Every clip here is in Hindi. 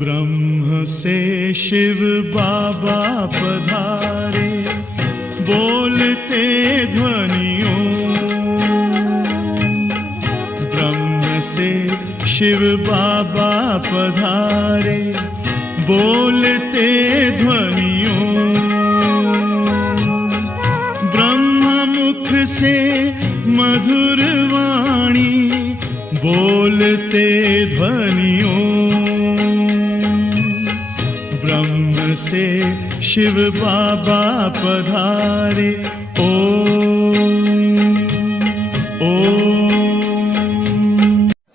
ब्रह्म से शिव बाबा पधारे, बोलते ध्वनियों। ब्रह्म से शिव बाबा पधारे, बोलते ध्वनियों। ब्रह्म मुख से मधुर वाणी, बोलते ध्वनियों। ब्रह्म से शिव बाबा पधारे,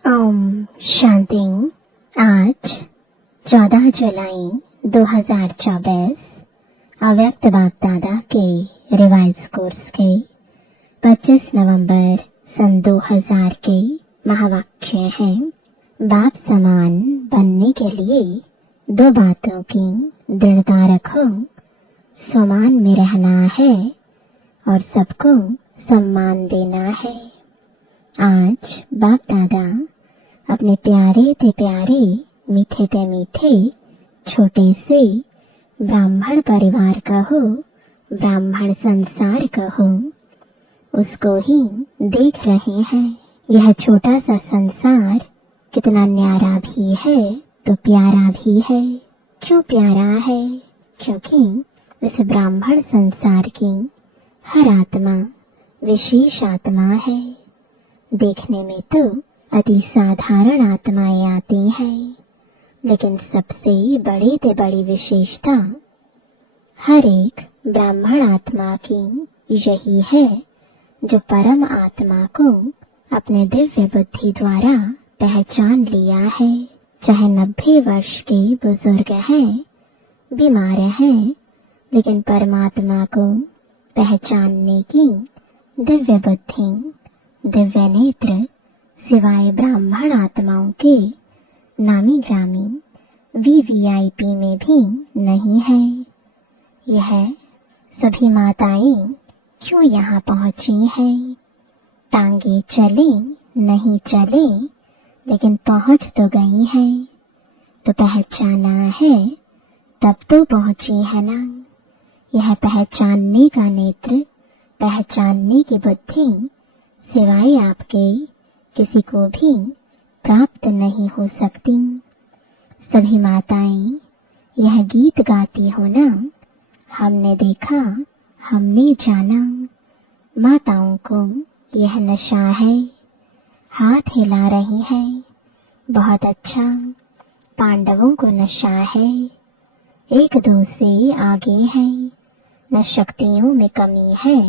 ओम शांति। आज 14 जुलाई 2024 अव्यक्त बाप दादा के रिवाइज कोर्स के 25 नवंबर सन 2000 के महावाक्य हैं। बाप समान बनने के लिए 2 बातों की दृढ़ता रखो। समान में रहना है और सबको सम्मान देना है। आज बाप दादा अपने प्यारे ते प्यारे, मीठे ते मीठे, छोटे से ब्राह्मण परिवार कहो, ब्राह्मण संसार कहो, उसको ही देख रहे हैं। यह छोटा सा संसार कितना न्यारा भी है तो प्यारा भी है। क्यों प्यारा है? क्योंकि इस ब्राह्मण संसार की हर आत्मा विशेष आत्मा है। देखने में तो अति साधारण आत्माएं आती हैं, लेकिन सबसे बड़ी से बड़ी विशेषता हर एक ब्राह्मण आत्मा की यही है, जो परम आत्मा को अपने दिव्य बुद्धि द्वारा पहचान लिया है। चाहे 90 वर्ष के बुजुर्ग हैं, बीमार हैं, लेकिन परमात्मा को पहचानने की दिव्य बुद्धि, दिव्य नेत्र सिवाय ब्राह्मण आत्माओं के नामी ग्रामी VVIP में भी नहीं है। यह सभी माताएं क्यों यहाँ पहुंची हैं? टांगे चले नहीं चले, लेकिन पहुंच तो गई है। तो पहचाना है तब तो पहुंची है ना। यह पहचानने का नेत्र, पहचानने की बुद्धि सिवाय आपके किसी को भी प्राप्त नहीं हो सकती। सभी माताएं यह गीत गाती हो ना, हमने देखा, हमने जाना। माताओं को यह नशा है, हाथ हिला रही है। बहुत अच्छा, पांडवों को नशा है, 1-2 से आगे है। न शक्तियों में कमी है,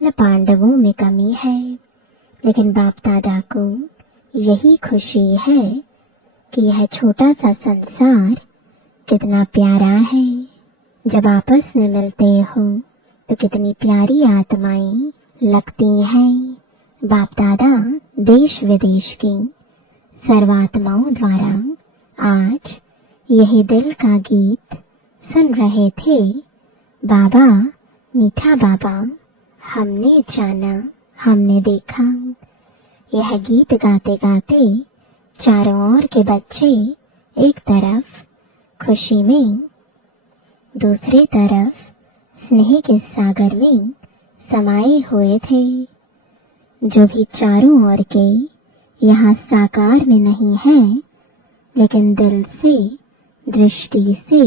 न पांडवों में कमी है। लेकिन बाप दादा को यही खुशी है कि यह छोटा सा संसार कितना प्यारा है। जब आपस में मिलते हो तो कितनी प्यारी आत्माएं लगती हैं। बाप दादा देश विदेश की सर्वात्माओं द्वारा आज यही दिल का गीत सुन रहे थे। बाबा, मीठा बाबा, हमने जाना, हमने देखा। यह गीत गाते गाते चारों ओर के बच्चे एक तरफ खुशी में, दूसरी तरफ स्नेह के सागर में समाये हुए थे। जो भी चारों ओर के यहाँ साकार में नहीं है, लेकिन दिल से, दृष्टि से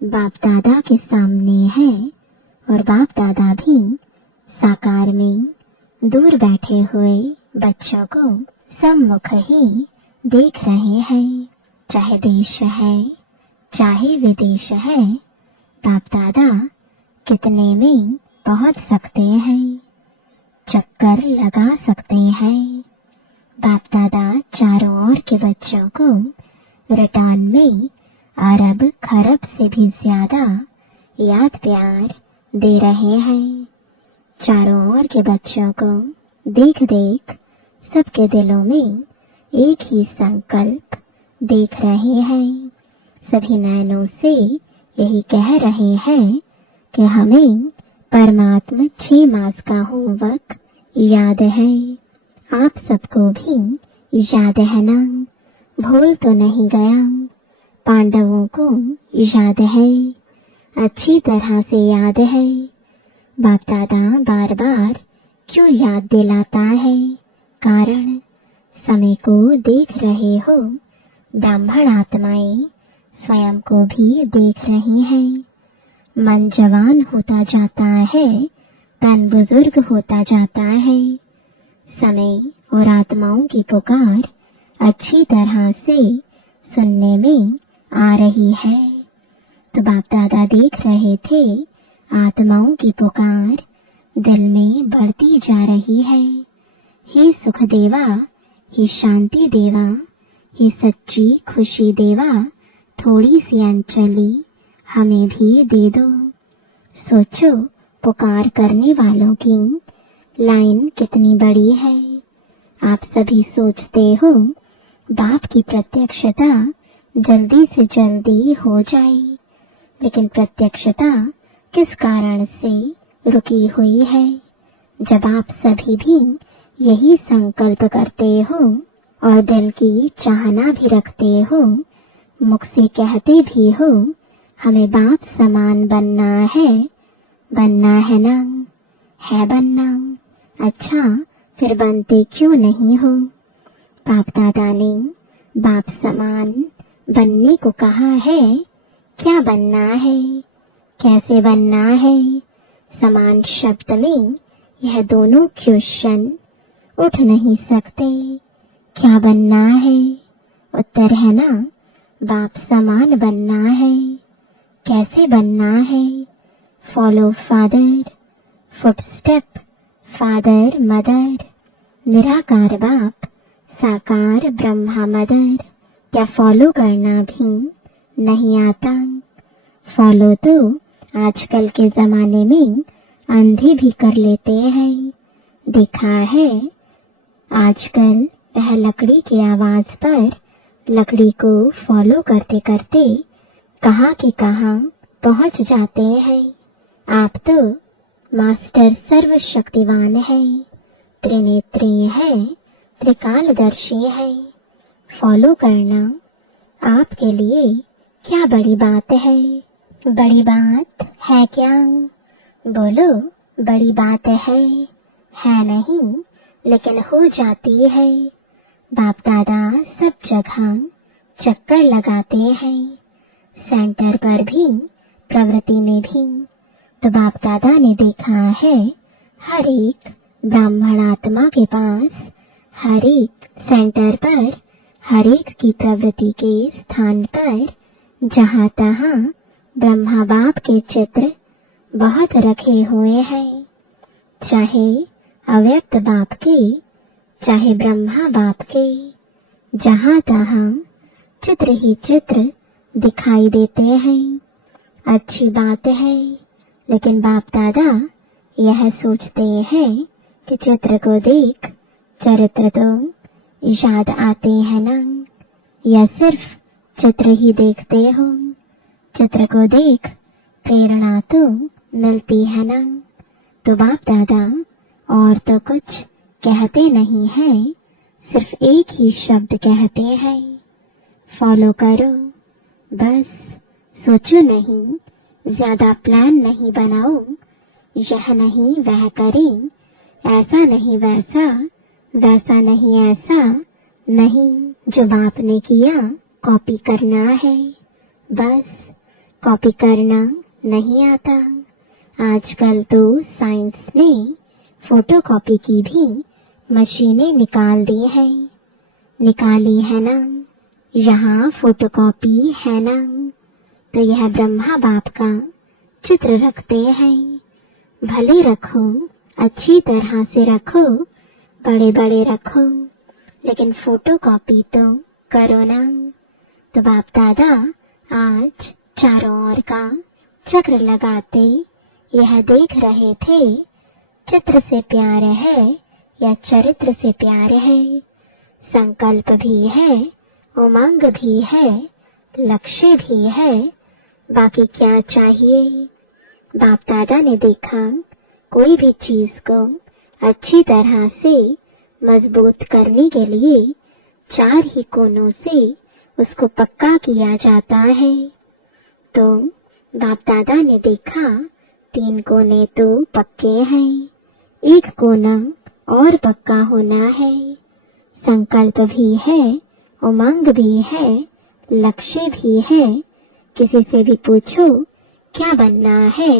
बाप दादा के सामने है। और बाप दादा भी साकार में दूर बैठे हुए बच्चों को सम्मुख ही देख रहे हैं। चाहे देश है, चाहे विदेश है, बाप दादा कितने में पहुंच सकते हैं, चक्कर लगा सकते हैं। बाप दादा चारों ओर के बच्चों को रिटर्न में अरब खरब से भी ज्यादा याद प्यार दे रहे हैं। चारों चारों ओर के बच्चों को देख देख सबके दिलों में एक ही संकल्प देख रहे हैं। सभी नयनों से यही कह रहे हैं कि हमें परमात्मा 6 मास का होमवर्क याद है। आप सबको भी याद है ना? भूल तो नहीं गया? पांडवों को याद है, अच्छी तरह से याद है। बाप दादा बार बार क्यों याद दिलाता है? कारण समय को देख रहे हो, ब्राह्मण आत्माएं स्वयं को भी देख रही हैं। मन जवान होता जाता है, तन बुजुर्ग होता जाता है। समय और आत्माओं की पुकार अच्छी तरह से सुनने में आ रही है। तो बाप दादा देख रहे थे आत्माओं की पुकार दिल में बढ़ती जा रही है। हे सुख देवा, हे शांति देवा, हे सच्ची खुशी देवा, थोड़ी सी अंजलि हमें भी दे दो। सोचो पुकार करने वालों की लाइन कितनी बड़ी है। आप सभी सोचते हो बाप की प्रत्यक्षता जल्दी से जल्दी हो जाए, लेकिन प्रत्यक्षता किस कारण से रुकी हुई है? जब आप सभी भी यही संकल्प करते हो और दिल की चाहना भी रखते हो, मुख से कहते भी हो हमें बाप समान बनना है ना? है बनना? अच्छा, फिर बनते क्यों नहीं हो? बाप दादा ने बाप समान बनने को कहा है। क्या बनना है? कैसे बनना है? समान शब्द में यह दोनों क्वेश्चन उठ नहीं सकते। क्या बनना है? उत्तर है ना, बाप समान बनना है। कैसे बनना है? Follow father, footstep father mother, निराकार बाप, साकार ब्रह्मा मदर। क्या फॉलो करना भी नहीं आता? फॉलो तो आजकल के जमाने में अंधे भी कर लेते हैं। देखा है आजकल वह लकड़ी की आवाज पर लकड़ी को फॉलो करते करते कहाँ के कहाँ पहुंच जाते हैं। आप तो मास्टर सर्वशक्तिवान है, त्रिनेत्री है, त्रिकालदर्शी है। फॉलो करना आपके लिए क्या बड़ी बात है? बड़ी बात है क्या? बोलो, बड़ी बात है नहीं, लेकिन हो जाती है। बाप दादा सब जगह चक्कर लगाते हैं, सेंटर पर भी, प्रवृत्ति में भी। तो बाप दादा ने देखा है हर एक ब्राह्मण आत्मा के पास, हर एक सेंटर पर, हर एक की प्रवृत्ति के स्थान पर जहाँ तहाँ ब्रह्मा बाप के चित्र बहुत रखे हुए हैं। चाहे अव्यक्त बाप के, चाहे ब्रह्मा बाप के, जहाँ तहाँ चित्र ही चित्र दिखाई देते हैं। अच्छी बात है, लेकिन बाप दादा यह सोचते हैं कि चित्र को देख चरित्र तो याद आते हैं ना, या सिर्फ चित्र ही देखते हो? चित्र को देख प्रेरणा तो मिलती है ना। तो बाप दादा और तो कुछ कहते नहीं हैं, सिर्फ एक ही शब्द कहते हैं, फॉलो करो। बस सोचो नहीं, ज्यादा प्लान नहीं बनाओ, यह नहीं वह करें, ऐसा नहीं वैसा, वैसा नहीं ऐसा नहीं। जो बाप ने किया कॉपी करना है, बस कॉपी करना नहीं आता। आजकल तो साइंस ने फोटोकॉपी की भी मशीनें निकाल दी हैं, निकाली है ना? यहाँ फोटोकॉपी है ना? तो यह ब्रह्मा बाप का चित्र रखते हैं। भले रखो, अच्छी तरह से रखो, बड़े बड़े रखो, लेकिन फोटोकॉपी तो करो ना। तो बाप दादा आज चारों ओर का चक्र लगाते यह देख रहे थे चित्र से प्यार है या चरित्र से प्यार है, संकल्प भी है, उमंग भी है, लक्ष्य भी है, बाकी क्या चाहिए। बाप दादा ने देखा कोई भी चीज को अच्छी तरह से मजबूत करने के लिए 4 ही कोनों से उसको पक्का किया जाता है। तो बाप दादा ने देखा 3 कोने तो पक्के हैं, एक कोना और पक्का होना है। संकल्प भी है, उमंग भी है, लक्ष्य भी है। किसी से भी पूछो क्या बनना है,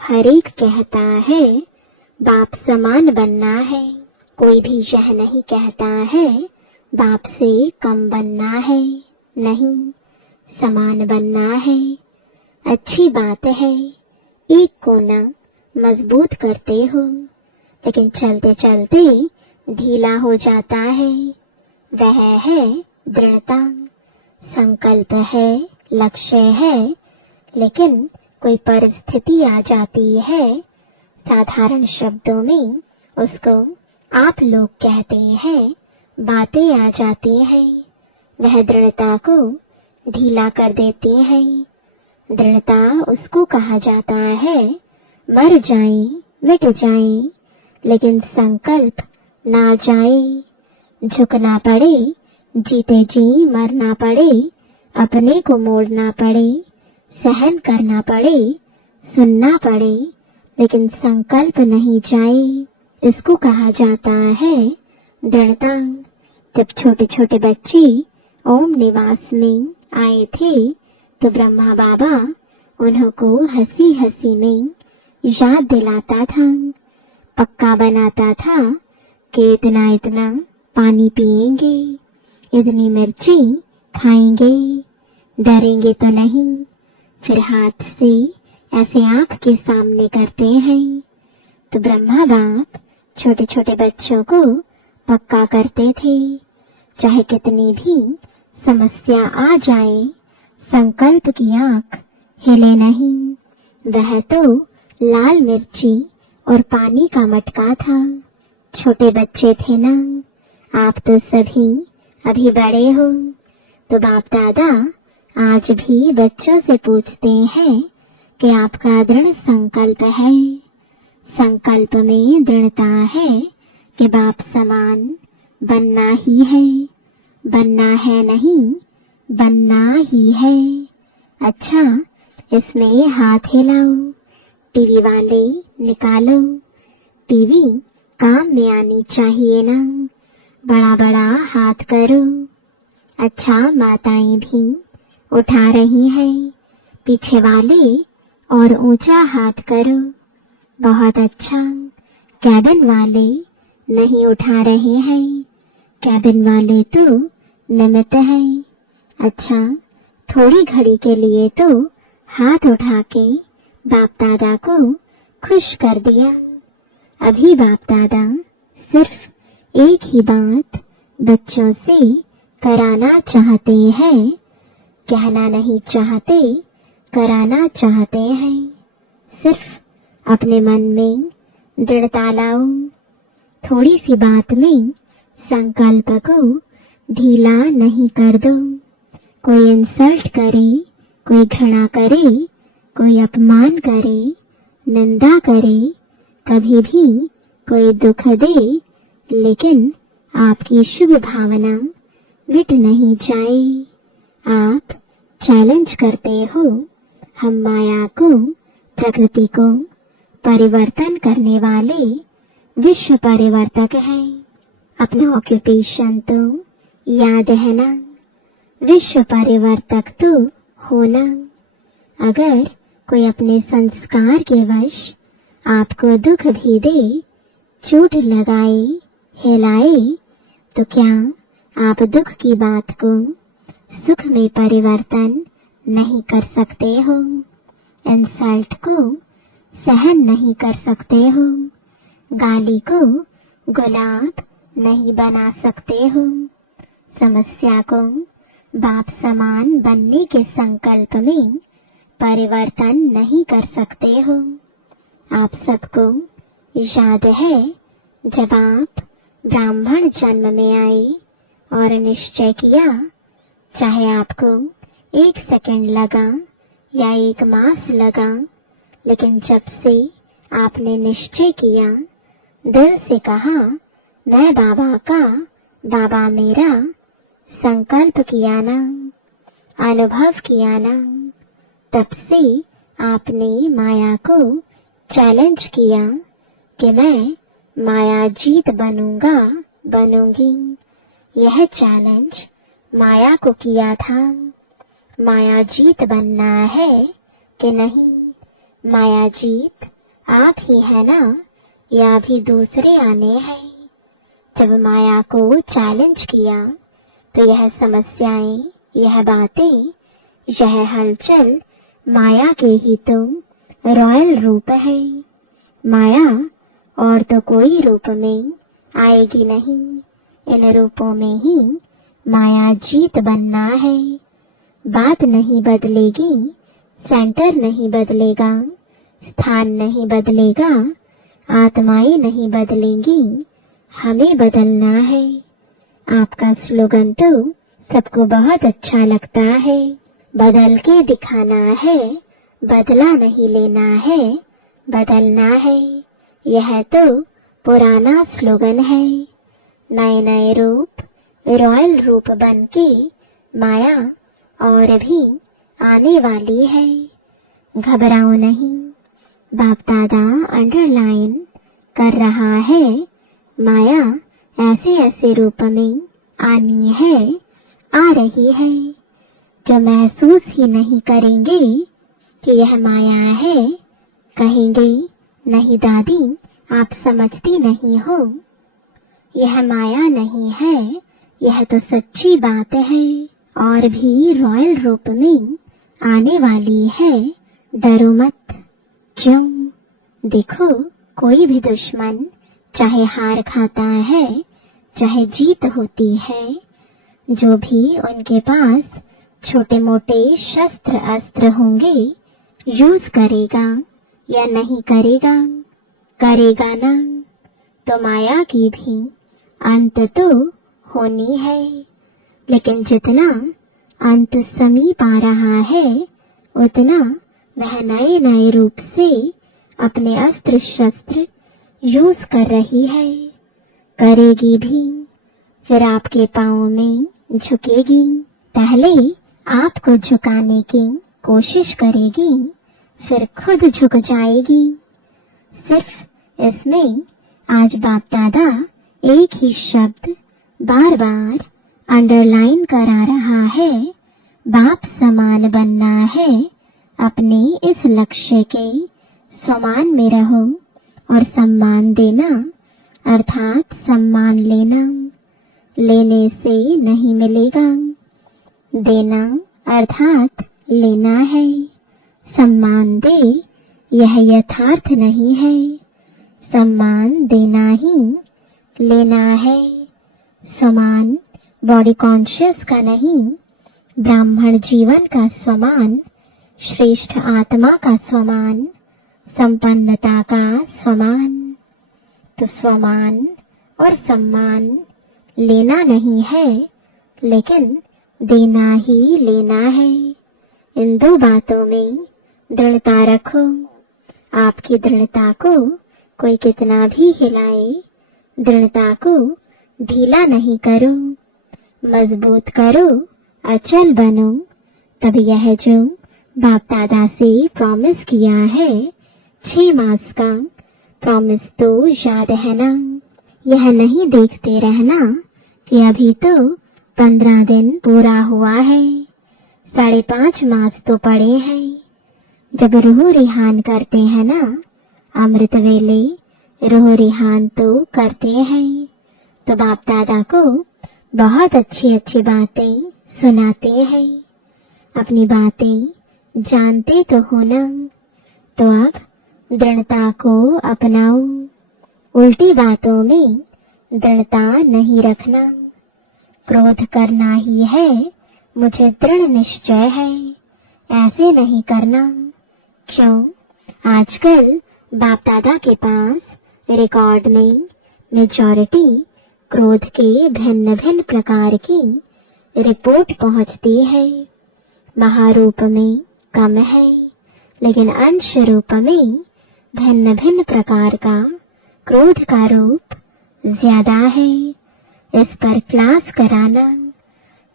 हर एक कहता है बाप समान बनना है। कोई भी यह नहीं कहता है बाप से कम बनना है, नहीं, समान बनना है। अच्छी बात है, एक कोना मजबूत करते हो, लेकिन चलते चलते ढीला हो जाता है, वह है दृढ़ता। संकल्प है, लक्ष्य है, लेकिन कोई परिस्थिति आ जाती है, साधारण शब्दों में उसको आप लोग कहते हैं बातें आ जाती हैं, वह दृढ़ता को ढीला कर देती हैं। दृढ़ता उसको कहा जाता है मर जाए, मिट जाए, लेकिन संकल्प ना जाए। झुकना पड़े, जीते जी मरना पड़े, अपने को मोड़ना पड़े, सहन करना पड़े, सुनना पड़े, लेकिन संकल्प नहीं जाए, इसको कहा जाता है दृढ़ता। जब छोटे छोटे बच्चे ओम निवास में आए थे तो ब्रह्मा बाबा उनको हंसी हंसी में याद दिलाता था, पक्का बनाता था कि इतना इतना पानी पिएंगे, इतनी मिर्ची खाएंगे, डरेंगे तो नहीं। फिर हाथ से ऐसे आंख के सामने करते हैं। तो ब्रह्मा बाप छोटे छोटे बच्चों को पक्का करते थे, चाहे कितनी भी समस्या आ जाए, संकल्प की आंख हिले नहीं। वह तो लाल मिर्ची और पानी का मटका था। छोटे बच्चे थे ना, आप तो सभी अभी बड़े हो। तो बाप दादा आज भी बच्चों से पूछते हैं कि आपका दृढ़ संकल्प है। संकल्प में दृढ़ता है कि बाप समान बनना ही है, बनना है नहीं, बनना ही है। अच्छा, इसमें हाथ हिलाओ, टीवी वाले निकालो, टीवी काम में आनी चाहिए ना, बड़ा बड़ा हाथ करो। अच्छा, माताएं भी उठा रही हैं, पीछे वाले और ऊंचा हाथ करो, बहुत अच्छा। कैबिन वाले नहीं उठा रहे हैं, कैबिन वाले तो निमित्त हैं। अच्छा, थोड़ी घड़ी के लिए तो हाथ उठा के बाप दादा को खुश कर दिया। अभी बाप दादा सिर्फ एक ही बात बच्चों से कराना चाहते हैं, कहना नहीं चाहते, कराना चाहते हैं। सिर्फ अपने मन में दृढ़ता लाओ। थोड़ी सी बात में संकल्प को ढीला नहीं कर दो। कोई इंसल्ट करे, कोई घृणा करे, कोई अपमान करे, निंदा करे, कभी भी कोई दुख दे, लेकिन आपकी शुभ भावना मिट नहीं जाए। आप चैलेंज करते हो, हम माया को, प्रकृति को परिवर्तन करने वाले विश्व परिवर्तक हैं। अपना ऑक्यूपेशन तो याद है ना, विश्व परिवर्तक तो होना। अगर कोई अपने संस्कार के वश आपको दुख भी दे, चोट लगाए, हिलाए, तो क्या आप दुख की बात को सुख में परिवर्तन नहीं कर सकते हो? इंसल्ट को सहन नहीं कर सकते हो, गाली को गुलाब नहीं बना सकते हो, समस्या को बाप समान बनने के संकल्प में परिवर्तन नहीं कर सकते हो। आप सबको याद है जब आप ब्राह्मण जन्म में आए और निश्चय किया, चाहे आपको 1 सेकंड लगा या 1 मास लगा, लेकिन जब से आपने निश्चय किया, दिल से कहा मैं बाबा का, बाबा मेरा, संकल्प किया ना, अनुभव किया ना, तब से आपने माया को चैलेंज किया कि मैं माया जीत बनूंगा, बनूंगी। यह चैलेंज माया को किया था। माया जीत बनना है कि नहीं? माया जीत आप ही है ना, या भी दूसरे आने हैं? जब माया को चैलेंज किया तो यह समस्याएं, यह बातें, यह हलचल माया के ही तो रॉयल रूप है। माया और तो कोई रूप में आएगी नहीं। इन रूपों में ही माया जीत बनना है। बात नहीं बदलेगी, सेंटर नहीं बदलेगा, स्थान नहीं बदलेगा, आत्माएं नहीं बदलेंगी, हमें बदलना है। आपका स्लोगन तो सबको बहुत अच्छा लगता है, बदल के दिखाना है, बदला नहीं लेना है, बदलना है। यह तो पुराना स्लोगन है। नए नए रूप, रॉयल रूप बन के माया और भी आने वाली है। घबराओ नहीं, बाप दादा अंडरलाइन कर रहा है, माया ऐसे ऐसे रूप में आनी है, आ रही है। जो महसूस ही नहीं करेंगे कि यह माया है, कहेंगे नहीं दादी आप समझती नहीं हो, यह माया नहीं है, यह तो सच्ची बात है और भी रॉयल रूप में आने वाली है। डरो मत। क्यों? देखो, कोई भी दुश्मन चाहे हार खाता है, चाहे जीत होती है, जो भी उनके पास छोटे मोटे शस्त्र अस्त्र होंगे, यूज करेगा या नहीं करेगा? करेगा ना। तो माया की भी अंत तो होनी है, लेकिन जितना अंत समीप आ रहा है, उतना वह नए नए रूप से अपने अस्त्र शस्त्र यूज कर रही है। करेगी भी, फिर आपके पांव में झुकेगी। पहले आपको झुकाने की कोशिश करेगी, फिर खुद झुक जाएगी। सिर्फ इसमें आज बाप दादा एक ही शब्द बार बार अंडरलाइन करा रहा है, बाप समान बनना है। अपने इस लक्ष्य के समान में रहो और सम्मान देना अर्थात सम्मान लेना। लेने से नहीं मिलेगा, देना अर्थात लेना है। सम्मान दे, यह यथार्थ नहीं है। सम्मान देना ही लेना है। समान बॉडी कॉन्शियस का नहीं, ब्राह्मण जीवन का समान, श्रेष्ठ आत्मा का समान, संपन्नता का समान। तो समान और सम्मान लेना नहीं है, लेकिन देना ही लेना है। इन दो बातों में दृढ़ता रखो। आपकी दृढ़ता को कोई कितना भी हिलाए, दृढ़ता को ढीला नहीं करो, मजबूत करो, अचल बनो। तब यह जो बाप दादा से प्रॉमिस किया है, 6 मास का प्रॉमिस तो याद है ना? यह नहीं देखते रहना कि अभी तो 15 दिन पूरा हुआ है, 5.5 मास तो पड़े हैं। जब रूह रिहान करते हैं ना, अमृत वेले रूह रिहान तो करते हैं, तो बाप दादा को बहुत अच्छी अच्छी बातें सुनाते हैं। अपनी बातें जानते तो हो ना, तो अब दृढ़ता को अपनाओ। उल्टी बातों में दृढ़ता नहीं रखना। क्रोध करना ही है, मुझे दृढ़ निश्चय है, ऐसे नहीं करना। क्यों? आजकल बाप दादा के पास रिकॉर्ड में मेजॉरिटी क्रोध के भिन्न भिन्न प्रकार की रिपोर्ट पहुंचती है। महारूप में कम है, लेकिन अंश रूप में भिन्न भिन्न प्रकार का क्रोध का रूप ज्यादा है। इस पर क्लास कराना,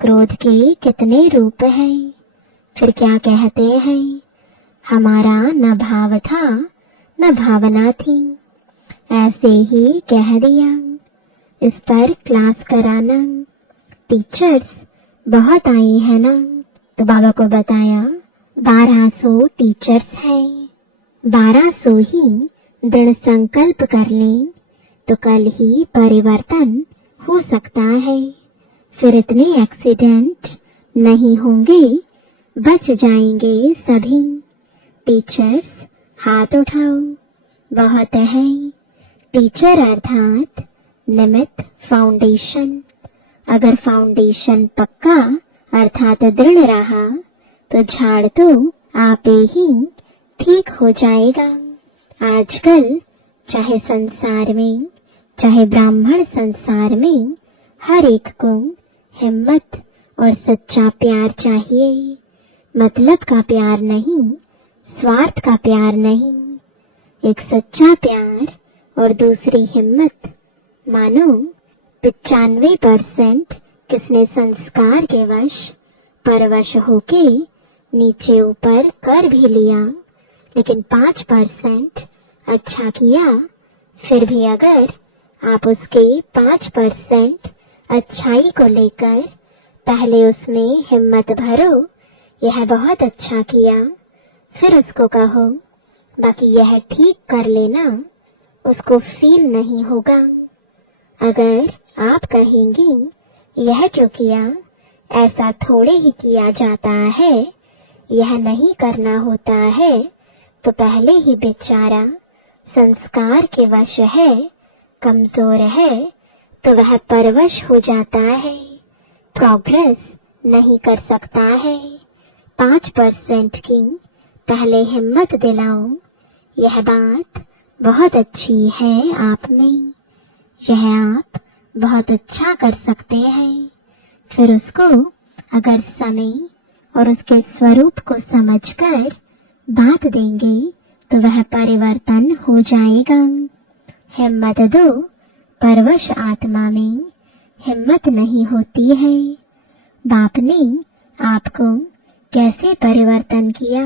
क्रोध के कितने रूप हैं, फिर क्या कहते हैं, हमारा न भाव था न भावना थी, ऐसे ही कह दिया। इस पर क्लास कराना, टीचर्स बहुत आए हैं ना, तो बाबा को बताया 1200 टीचर्स हैं। 1200 ही दृढ़ संकल्प कर लें तो कल ही परिवर्तन हो सकता है। फिर इतने एक्सीडेंट नहीं होंगे, बच जाएंगे सभी। टीचर्स हाथ उठाओ, बहुत है। टीचर अर्थात निमित्त, फाउंडेशन। अगर फाउंडेशन पक्का अर्थात दृढ़ रहा तो झाड़ तो आपे ही ठीक हो जाएगा। आजकल चाहे संसार में, चाहे ब्राह्मण संसार में, हर एक को हिम्मत और सच्चा प्यार चाहिए। मतलब का प्यार नहीं, स्वार्थ का प्यार नहीं, एक सच्चा प्यार और दूसरी हिम्मत। मानो 95% किसने संस्कार के वश परवश होके नीचे ऊपर कर भी लिया, लेकिन 5% अच्छा किया। फिर भी अगर आप उसके 5% अच्छाई को लेकर पहले उसमें हिम्मत भरो, यह बहुत अच्छा किया, फिर उसको कहो बाकी यह ठीक कर लेना, उसको फील नहीं होगा। अगर आप कहेंगी यह क्यों किया, ऐसा थोड़े ही किया जाता है, यह नहीं करना होता है, तो पहले ही बेचारा संस्कार के वश है, कमजोर है, तो वह परवश हो जाता है, प्रोग्रेस नहीं कर सकता है। 5% की पहले हिम्मत दिलाओ, यह बात बहुत अच्छी है आप में, यह आप बहुत अच्छा कर सकते हैं। फिर उसको अगर समय और उसके स्वरूप को समझकर बात देंगे तो वह परिवर्तन हो जाएगा। हिम्मत दो, परवश आत्मा में हिम्मत नहीं होती है। बाप ने आपको कैसे परिवर्तन किया,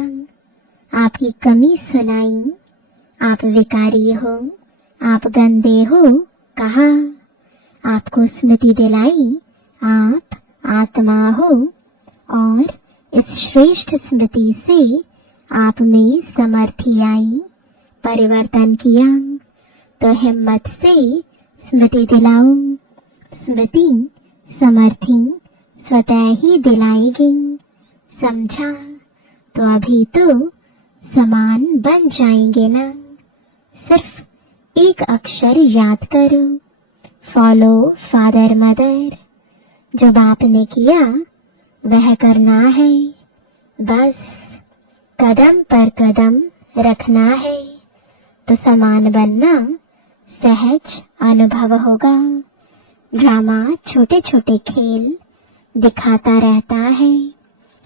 आपकी कमी सुनाई, आप विकारी हो, आप गंदे हो कहा, आपको स्मृति दिलाई आप आत्मा हो, और इस श्रेष्ठ स्मृति से आप में समर्थी आई, परिवर्तन किया। तो हिम्मत से स्मृति दिलाओ, स्मृति समर्थी स्वतः ही दिलाएगी। समझा? तो अभी तो समान बन जाएंगे ना। सिर्फ एक अक्षर याद करो, फॉलो फादर मदर। जो बाप ने किया वह करना है, बस कदम पर कदम रखना है, तो समान बनना सहज अनुभव होगा। ड्रामा छोटे छोटे खेल दिखाता रहता है,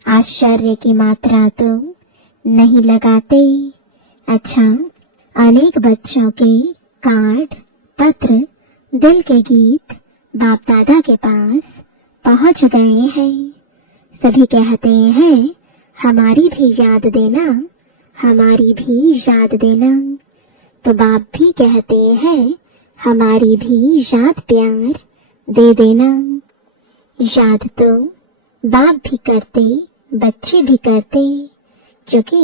आश्चर्य की मात्रा तो नहीं लगाते। अच्छा, अनेक बच्चों के कार्ड, पत्र, दिल के गीत बाप दादा के पास पहुंच गए हैं। सभी कहते हैं हमारी भी याद देना, हमारी भी याद देना। तो बाप भी कहते हैं हमारी भी याद प्यार दे देना। याद तो बाप भी करते, बच्चे भी करते, क्योंकि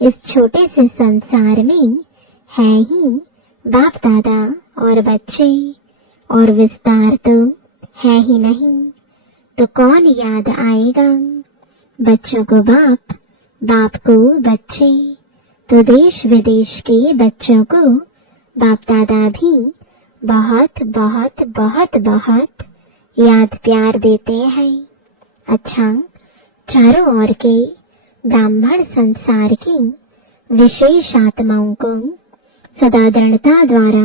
इस छोटे से संसार में है ही बाप दादा और बच्चे, और विस्तार तो है ही नहीं, तो कौन याद आएगा। बच्चों को बाप, बाप को बच्चे, तो देश विदेश के बच्चों को बाप दादा भी बहुत बहुत बहुत बहुत याद प्यार देते हैं। अच्छा, चारों ओर के ब्राह्मण संसार की विशेष आत्माओं को सदा दृढ़ता द्वारा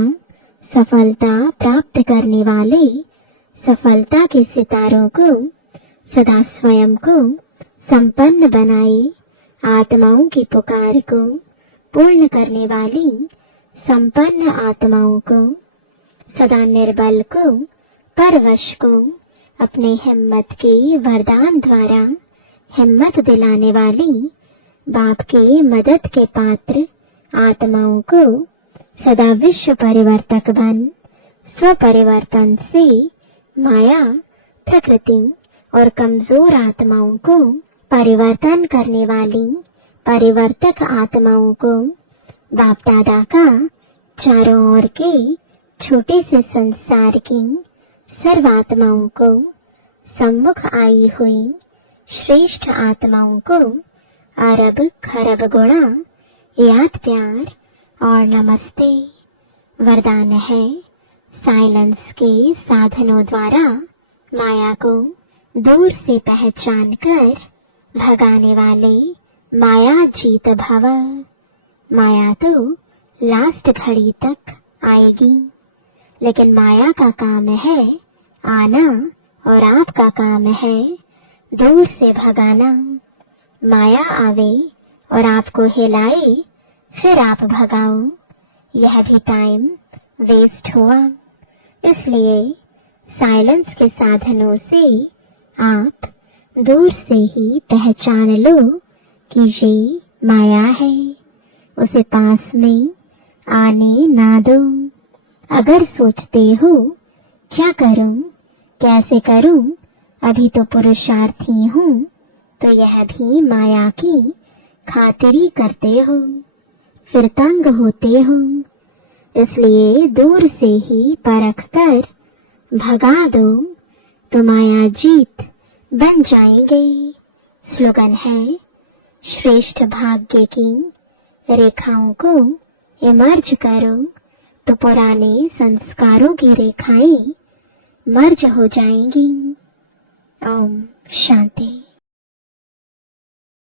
सफलता प्राप्त करने वाले सफलता के सितारों को सदा स्वयं को संपन्न बनाए, आत्माओं की पुकार को पूर्ण करने वाली संपन्न आत्माओं को, सदा निर्बल को, परवश को अपने हिम्मत के वरदान द्वारा हिम्मत दिलाने वाली बाप के मदद के पात्र आत्माओं को सदा विश्व परिवर्तक बन स्वपरिवर्तन से माया, प्रकृति और कमजोर आत्माओं को परिवर्तन करने वाली परिवर्तक आत्माओं को बाप दादा का चारों ओर के छोटे से संसार की सर्व आत्माओं को सम्मुख आई हुई श्रेष्ठ आत्माओं को अरब खरब गुणा याद प्यार और नमस्ते। वरदान है साइलेंस के साधनों द्वारा माया को दूर से पहचान कर भगाने वाले माया जीत भव। माया तो लास्ट घड़ी तक आएगी, लेकिन माया का काम है आना और आपका काम है दूर से भगाना। माया आवे और आपको हिलाए, फिर आप भगाओ, यह भी टाइम वेस्ट हुआ। इसलिए साइलेंस के साधनों से आप दूर से ही पहचान लो कि ये माया है, उसे पास में आने ना दो। अगर सोचते हो क्या करूं, कैसे करूं, अभी तो पुरुषार्थी हूं, तो यह भी माया की खातिरी करते हो, फिर तंग होते हो। इसलिए दूर से ही परख कर भगा दो तो माया जीत बन जाएंगे। स्लोगन है श्रेष्ठ भाग्य की रेखाओं को इमर्ज करो तो पुराने संस्कारों की रेखाएं मर्ज हो जाएंगी। ओम शांति।